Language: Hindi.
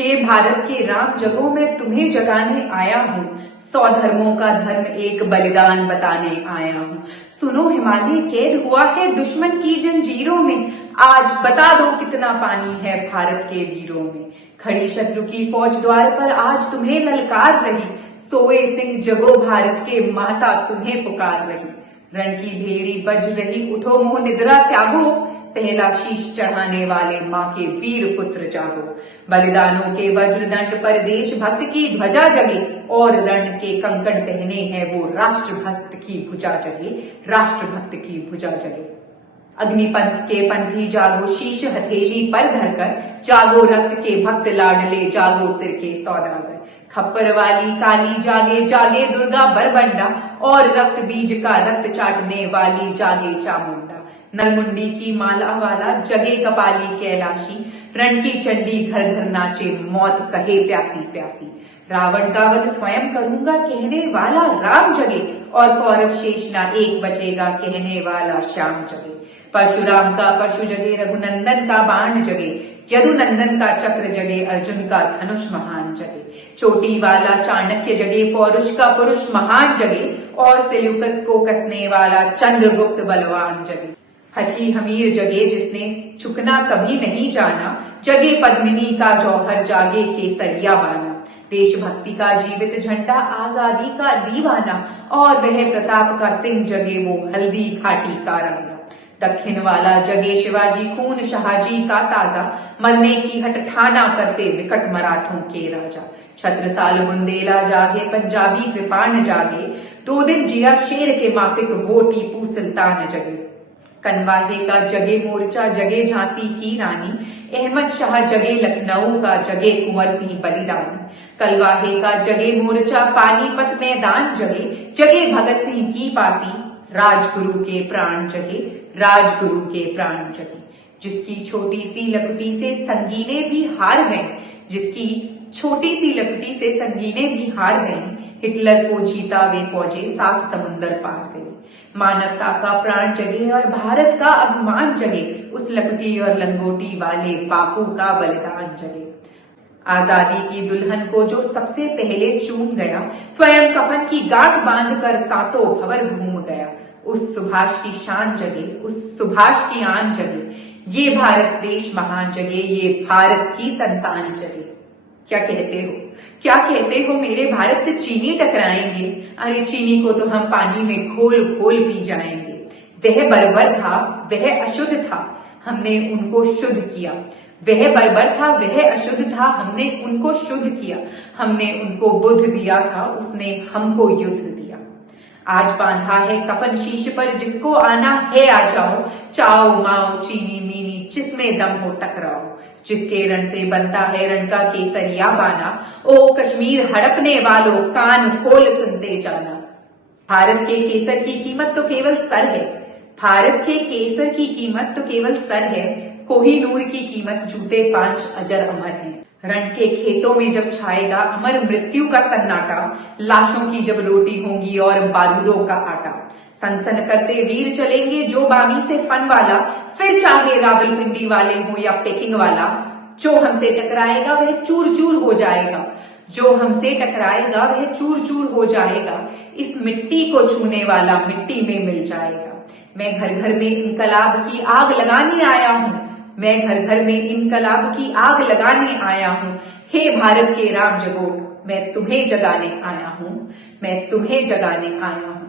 हे भारत के राम जगो मैं तुम्हें जगाने आया हूँ। 100 धर्मों का धर्म एक बलिदान बताने आया हूँ। सुनो हिमालय कैद हुआ है दुश्मन की जंजीरों में। आज बता दो कितना पानी है भारत के वीरों में। खड़ी शत्रु की फौज द्वार पर आज तुम्हें ललकार रही। सोए सिंह जगो भारत के माता तुम्हें पुकार रही। रण की भेड़ी बज रही उठो मोह निद्रा त्यागो। पहला शीश चढ़ाने वाले माँ के वीर पुत्र जागो। बलिदानों के वज्रदंड पर देशभक्त की ध्वजा जगे और रण के कंकण पहने हैं वो राष्ट्रभक्त की भुजा जगे, राष्ट्रभक्त की भुजा जगे। अग्निपंथ के पंथी जागो शीश हथेली पर धरकर। जागो रक्त के भक्त लाडले जागो सिर के सौदागर। खप्पर वाली काली जागे जागे दुर्गा बरबंडा और रक्त बीज का रक्त चाटने वाली जागे चामुंडा। नलमुंडी की माला वाला जगे कपाली कैलाशी। रण की चंडी घर घर नाचे मौत कहे प्यासी प्यासी। रावण का वध स्वयं करूंगा कहने वाला राम जगे और कौरव शेष ना एक बचेगा कहने वाला श्याम जगे। परशुराम का परशु जगे रघुनंदन का बाण जगे। यदुनंदन का चक्र जगे अर्जुन का धनुष महान जगे। चोटी वाला चाणक्य जगे पौरुष का पुरुष महान जगे और सेल्यूकस को कसने वाला चंद्रगुप्त बलवान जगे। हठी हमीर जगे जिसने झुकना कभी नहीं जाना। जगे पद्मिनी का जौहर जागे केसरिया बाना। देशभक्ति का जीवित झंडा आजादी का दीवाना और वह प्रताप का सिंह जगे वो हल्दी घाटी का राना। दक्षिण वाला जगे शिवाजी खून शहाजी का ताजा। मरने की हट ठाना करते विकट मराठों के राजा। छत्रसाल बुंदेला जागे पंजाबी कृपाण जागे। 2 दिन जिया शेर के माफिक वो टीपू सुल्तान जगे। कनवाहे का जगे मोर्चा जगे झांसी की रानी। अहमद शाह जगे लखनऊ का जगे कुंवर सिंह बलिदानी। कलवाहे का जगे मोर्चा पानीपत मैदान जगे। जगे भगत सिंह की फांसी राजगुरु के प्राण जगे, राजगुरु के प्राण जगे। जिसकी छोटी सी लकुटी से संगीने भी हार गए, जिसकी छोटी सी लकुटी से संगीने भी हार गए। हिटलर को जीता वे फौजे 7 समुंदर पार गए। मानवता का प्राण जगे और भारत का अभिमान जगे। उस लकुटी और लंगोटी वाले बापू का बलिदान जगे। आजादी की दुल्हन को जो सबसे पहले चूम गया, स्वयं कफन की गांठ बांधकर सातों भवर घूम गया। उस सुभाष की शान जगे, उस सुभाष की आन जगे। ये भारत देश महान जगे, ये भारत की संतान जगे। क्या कहते हो, क्या कहते हो मेरे भारत से चीनी टकराएंगे? अरे चीनी को तो हम पानी में घोल घोल पी जाएंगे। वह बर्बर था, वह अशुद्ध था, हमने उनको शुद्ध किया। वह बर्बर था, वह अशुद्ध था, हमने उनको शुद्ध किया। हमने उनको बुद्ध दिया था, उसने हमको युद्ध दिया। आज बांधा है कफन शीश पर, जिसको आना है आ जाओ। चाओ माओ चीनी मीनी जिसमें दम हो टकराओ। जिसके रण से बनता है रण का केसरिया बाना। ओ कश्मीर हड़पने वालों कान खोल सुनते जाना। भारत के केसर की कीमत तो केवल सर है। भारत के केसर की कीमत तो केवल सर है। कोहिनूर की कीमत जूते 5 अजर अमर हैं। रण के खेतों में जब छाएगा अमर मृत्यु का सन्नाटा। लाशों की जब रोटी होंगी और बारूदों का आटा। सनसन करते वीर चलेंगे जो बामी से फन वाला। फिर चाहे रावलपिंडी वाले हो या पेकिंग वाला। जो हमसे टकराएगा वह चूर चूर हो जाएगा। जो हमसे टकराएगा वह चूर चूर हो जाएगा। इस मिट्टी को छूने वाला मिट्टी में मिल जाएगा। मैं घर घर में इनकलाब की आग लगाने आया हूँ। मैं घर घर में इनकलाब की आग लगाने आया हूँ। हे भारत के राम जगो मैं तुम्हें जगाने आया हूँ। मैं तुम्हें जगाने आया हूँ।